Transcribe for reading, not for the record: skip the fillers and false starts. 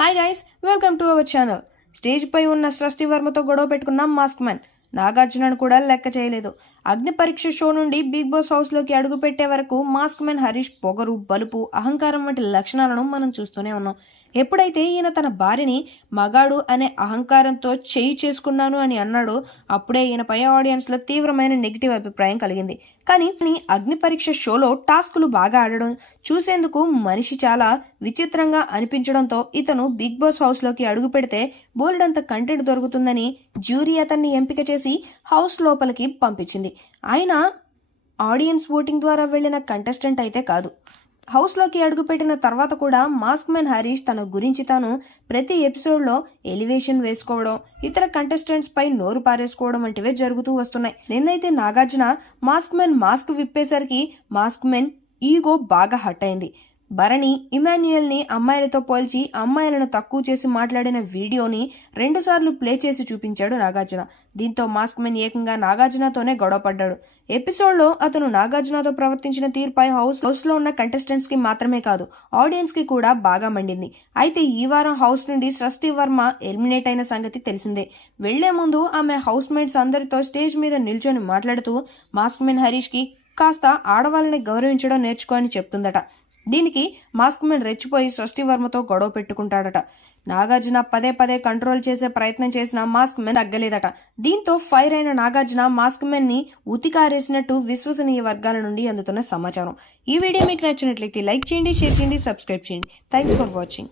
Hi guys, welcome to our channel. Stage పై ఉన్న సృష్టి వర్మతో గొడవ పెట్టుకున్న మాస్క్ మ్యాన్ నాగార్జునను కూడా లెక్క చేయలేదు. అగ్ని పరీక్ష షో నుండి బిగ్ బాస్ హౌస్లోకి అడుగు పెట్టే వరకు మాస్క్ మ్యాన్ హరీష్ పొగరు, బలుపు, అహంకారం వంటి లక్షణాలను మనం చూస్తూనే ఉన్నాం. ఎప్పుడైతే ఈయన తన భార్యని మగాడు అనే అహంకారంతో చేయి చేసుకున్నాను అని అన్నాడో అప్పుడే ఈయనపై ఆడియన్స్లో తీవ్రమైన నెగిటివ్ అభిప్రాయం కలిగింది. కానీ అగ్ని పరీక్ష షోలో టాస్కులు బాగా ఆడడం చూసేందుకు మనిషి చాలా విచిత్రంగా అనిపించడంతో ఇతను బిగ్ బాస్ హౌస్లోకి అడుగు పెడితే బోలెడంత కంటెంట్ దొరుకుతుందని జ్యూరీ అతన్ని ఎంపిక చేసి హౌస్ లోపలికి పంపించింది. ఆయన ఆడియన్స్ ఓటింగ్ ద్వారా వెళ్ళిన కంటెస్టెంట్ అయితే కాదు. హౌస్లోకి అడుగుపెట్టిన తర్వాత కూడా మాస్క్ మ్యాన్ హరీష్ తన గురించి తాను ప్రతి ఎపిసోడ్లో ఎలివేషన్ వేసుకోవడం, ఇతర కంటెస్టెంట్స్ పై నోరు పారేసుకోవడం వంటివే జరుగుతూ వస్తున్నాయి. నిన్నైతే నాగార్జున మాస్క్ మ్యాన్ మాస్క్ విప్పేసరికి మాస్క్ మ్యాన్ ఈగో బాగా హట్ అయింది. భరణి, ఇమాన్యుయల్ని అమ్మాయిలతో పోల్చి అమ్మాయిలను తక్కువ చేసి మాట్లాడిన వీడియోని 2 సార్లు ప్లే చేసి చూపించాడు నాగార్జున. దీంతో మాస్క్ మ్యాన్ ఏకంగా నాగార్జునతోనే గొడవపడ్డాడు. ఎపిసోడ్లో అతను నాగార్జునతో ప్రవర్తించిన తీరుపై హౌస్లో ఉన్న కంటెస్టెంట్స్కి మాత్రమే కాదు, ఆడియన్స్కి కూడా బాగా మండింది. అయితే ఈ వారం హౌస్ నుండి సృష్టి వర్మ ఎలిమినేట్ అయిన సంగతి తెలిసిందే. వెళ్లే ముందు ఆమె హౌస్ మేట్స్ అందరితో స్టేజ్ మీద నిల్చొని మాట్లాడుతూ మాస్క్ మ్యాన్ హరీష్కి కాస్త ఆడవాళ్ళని గౌరవించడం నేర్చుకో అని చెప్తుందట. దీనికి మాస్క్ మ్యాన్ రెచ్చిపోయి సృష్టి వర్మతో గొడవ పెట్టుకుంటాడట. నాగార్జున పదే పదే కంట్రోల్ చేసే ప్రయత్నం చేసిన మాస్క్ మ్యాన్ తగ్గలేదట. దీంతో ఫైర్ అయిన నాగార్జున మాస్క్ మ్యాన్ ని ఉతికారేసినట్టు విశ్వసనీయ వర్గాల నుండి అందుతున్న సమాచారం. ఈ వీడియో మీకు నచ్చినట్లయితే లైక్ చేయండి, షేర్ చేయండి, సబ్స్క్రైబ్ చేయండి. Thanks for watching.